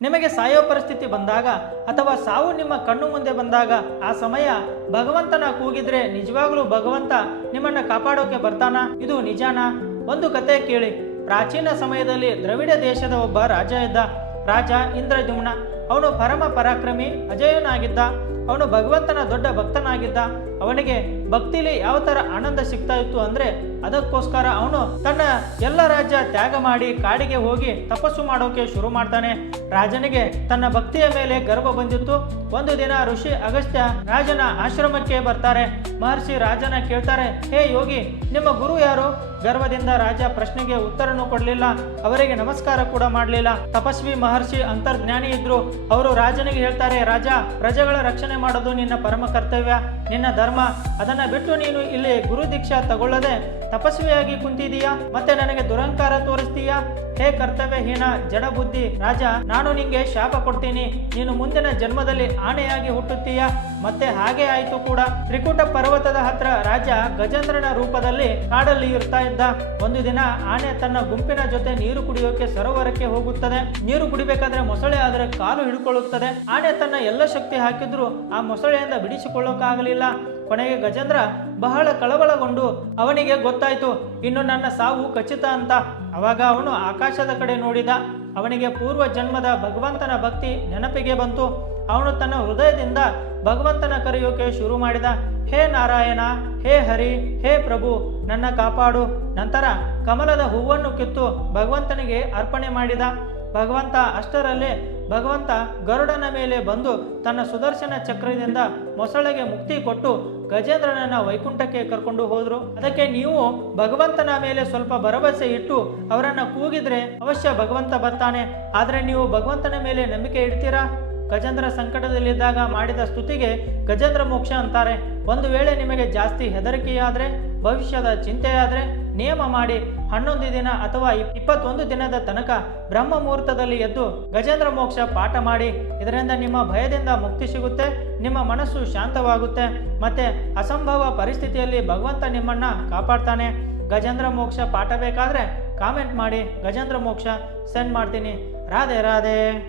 ನಿಮಗೆ ಸಾಯೋ ಪರಿಸ್ಥಿತಿ ಬಂದಾಗ ಅಥವಾ ಸಾವು ನಿಮ್ಮ ಕಣ್ಣು ಮುಂದೆ ಬಂದಾಗ ಆ ಸಮಯ ಭಗವಂತನ ಕೂಗಿದ್ರೆ ನಿಜವಾಗ್ಲೂ ಭಗವಂತ ನಿಮ್ಮನ್ನ ಕಾಪಾಡೋಕೆ ಬರ್ತಾನ? ಇದು ನಿಜಾನ? ಒಂದು ಕತೆ ಕೇಳಿ. ಪ್ರಾಚೀನ ಸಮಯದಲ್ಲಿ ದ್ರವಿಡ ದೇಶದ ಒಬ್ಬ ರಾಜ ಇದ್ದ. ರಾಜ ಇಂದ್ರದ್ಯುಮ್ನ. ಅವನು ಪರಮ ಪರಾಕ್ರಮಿ, ಅಜಯನಾಗಿದ್ದ. ಅವನು ಭಗವಂತನ ದೊಡ್ಡ ಭಕ್ತನಾಗಿದ್ದ. ಅವನಿಗೆ ಭಕ್ತಿಲಿ ಯಾವ ತರ ಆನಂದ ಸಿಗ್ತಾ ಇತ್ತು ಅಂದ್ರೆ ಅದಕ್ಕೋಸ್ಕರ ಅವನು ತನ್ನ ಎಲ್ಲ ರಾಜ್ಯ ತ್ಯಾಗ ಮಾಡಿ ಕಾಡಿಗೆ ಹೋಗಿ ತಪಸ್ಸು ಮಾಡೋಕೆ ಶುರು ಮಾಡ್ತಾನೆ. ರಾಜನಿಗೆ ತನ್ನ ಭಕ್ತಿಯ ಮೇಲೆ ಗರ್ವ ಬಂದಿತ್ತು. ಒಂದು ದಿನ ಋಷಿ ಅಗಸ್ತ್ಯ ರಾಜನ ಆಶ್ರಮಕ್ಕೆ ಬರ್ತಾರೆ. ಮಹರ್ಷಿ ರಾಜನ ಕೇಳ್ತಾರೆ, ಹೇ ಯೋಗಿ, ನಿಮ್ಮ ಗುರು ಯಾರು? ಗರ್ವದಿಂದ ರಾಜ ಪ್ರಶ್ನೆಗೆ ಉತ್ತರನೂ ಕೊಡಲಿಲ್ಲ. ಅವರಿಗೆ ನಮಸ್ಕಾರ ಕೂಡ ಮಾಡಲಿಲ್ಲ. ತಪಸ್ವಿ ಮಹರ್ಷಿ ಅಂತರ್ಜ್ಞಾನಿ ಇದ್ರು. ಅವರು ರಾಜನಿಗೆ ಹೇಳ್ತಾರೆ, ರಾಜ, ಪ್ರಜೆಗಳ ರಕ್ಷಣೆ ಮಾಡೋದು ನಿನ್ನ ಪರಮ ಕರ್ತವ್ಯ, ನಿನ್ನ ಧರ್ಮ. ಅದನ್ನ ಬಿಟ್ಟು ನೀನು ಇಲ್ಲಿ ಗುರು ದೀಕ್ಷಾ ತಗೊಳ್ಳದೆ ತಪಸ್ವಿಯಾಗಿ ಕುಂತಿದೀಯಾ, ಮತ್ತೆ ನನಗೆ ದುರಂಕಾರ ತೋರಿಸ್ತೀಯಾ? ಹೇ ಕರ್ತವ್ಯಹೀನ ಜಡ ಬುದ್ಧಿ ರಾಜ, ನಾನು ನಿಂಗೆ ಶಾಪ ಕೊಡ್ತೀನಿ. ನೀನು ಮುಂದಿನ ಜನ್ಮದಲ್ಲಿ ಆನೆಯಾಗಿ ಹುಟ್ಟುತ್ತೀಯಾ. ಮತ್ತೆ ಹಾಗೆ ಆಯ್ತು ಕೂಡ. ತ್ರಿಕೂಟ ಪರ್ವತದ ಹತ್ರ ರಾಜ ಗಜೇಂದ್ರನ ರೂಪದಲ್ಲಿ ಕಾಡಲ್ಲಿ ಇರ್ತಾ ಇದ್ದ. ಒಂದು ದಿನ ಆನೆ ತನ್ನ ಗುಂಪಿನ ಜೊತೆ ನೀರು ಕುಡಿಯೋಕೆ ಸರೋವರಕ್ಕೆ ಹೋಗುತ್ತದೆ. ನೀರು ಕುಡಿಬೇಕಾದ್ರೆ ಮೊಸಳೆ ಅದರ ಕಾಲು ಹಿಡ್ಕೊಳ್ಳುತ್ತದೆ. ಆನೆ ತನ್ನ ಎಲ್ಲ ಶಕ್ತಿ ಹಾಕಿದ್ರು ಆ ಮೊಸಳೆಯಿಂದ ಬಿಡಿಸಿಕೊಳ್ಳೋಕಾಗಲಿಲ್ಲ. ಕೊನೆಗೆ ಗಜೇಂದ್ರ ಬಹಳ ಕಳವಳಗೊಂಡು ಅವನಿಗೆ ಗೊತ್ತಾಯ್ತು, ಇನ್ನು ನನ್ನ ಸಾವು ಖಚಿತ ಅಂತ. ಅವಾಗ ಅವನು ಆಕಾಶದ ಕಡೆ ನೋಡಿದ. ಅವನಿಗೆ ಪೂರ್ವ ಜನ್ಮದ ಭಗವಂತನ ಭಕ್ತಿ ನೆನಪಿಗೆ ಬಂತು. ಅವನು ತನ್ನ ಹೃದಯದಿಂದ ಭಗವಂತನ ಕರೆಯೋಕೆ ಶುರು ಮಾಡಿದ. ಹೇ ನಾರಾಯಣ, ಹೇ ಹರಿ, ಹೇ ಪ್ರಭು, ನನ್ನ ಕಾಪಾಡು. ನಂತರ ಕಮಲದ ಹೂವನ್ನು ಕಿತ್ತು ಭಗವಂತನಿಗೆ ಅರ್ಪಣೆ ಮಾಡಿದ. ಭಗವಂತ ಅಷ್ಟರಲ್ಲೇ ಭಗವಂತ ಗರುಡನ ಮೇಲೆ ಬಂದು ತನ್ನ ಸುದರ್ಶನ ಚಕ್ರದಿಂದ ಮೊಸಳೆಗೆ ಮುಕ್ತಿ ಕೊಟ್ಟು ಗಜೇಂದ್ರನನ್ನ ವೈಕುಂಠಕ್ಕೆ ಕರ್ಕೊಂಡು ಹೋದ್ರು. ಅದಕ್ಕೆ ನೀವು ಭಗವಂತನ ಮೇಲೆ ಸ್ವಲ್ಪ ಭರವಸೆ ಇಟ್ಟು ಅವರನ್ನ ಕೂಗಿದ್ರೆ ಅವಶ್ಯ ಭಗವಂತ ಬರ್ತಾನೆ. ಆದ್ರೆ ನೀವು ಭಗವಂತನ ಮೇಲೆ ನಂಬಿಕೆ ಇಡ್ತೀರಾ? ಗಜೇಂದ್ರ ಸಂಕಟದಲ್ಲಿದ್ದಾಗ ಮಾಡಿದ ಸ್ತುತಿಗೆ ಗಜೇಂದ್ರ ಮೋಕ್ಷ ಅಂತಾರೆ. ಒಂದು ವೇಳೆ ನಿಮಗೆ ಜಾಸ್ತಿ ಹೆದರಿಕೆಯಾದ್ರೆ, ಭವಿಷ್ಯದ ಚಿಂತೆಯಾದ್ರೆ ನಿಯಮ ಮಾಡಿ 11 ದಿನ ಅಥವಾ 21 ದಿನದ ತನಕ ಬ್ರಹ್ಮ ಮುಹೂರ್ತದಲ್ಲಿ ಎದ್ದು ಗಜೇಂದ್ರ ಮೋಕ್ಷ ಪಾಠ ಮಾಡಿ. ಇದರಿಂದ ನಿಮ್ಮ ಭಯದಿಂದ ಮುಕ್ತಿ ಸಿಗುತ್ತೆ, ನಿಮ್ಮ ಮನಸ್ಸು ಶಾಂತವಾಗುತ್ತೆ, ಮತ್ತೆ ಅಸಂಭವ ಪರಿಸ್ಥಿತಿಯಲ್ಲಿ ಭಗವಂತ ನಿಮ್ಮನ್ನ ಕಾಪಾಡ್ತಾನೆ. ಗಜೇಂದ್ರ ಮೋಕ್ಷ ಪಾಠ ಬೇಕಾದ್ರೆ ಕಾಮೆಂಟ್ ಮಾಡಿ, ಗಜೇಂದ್ರ ಮೋಕ್ಷ ಸೆಂಡ್ ಮಾಡ್ತೀನಿ. ರಾಧೆ ರಾಧೆ.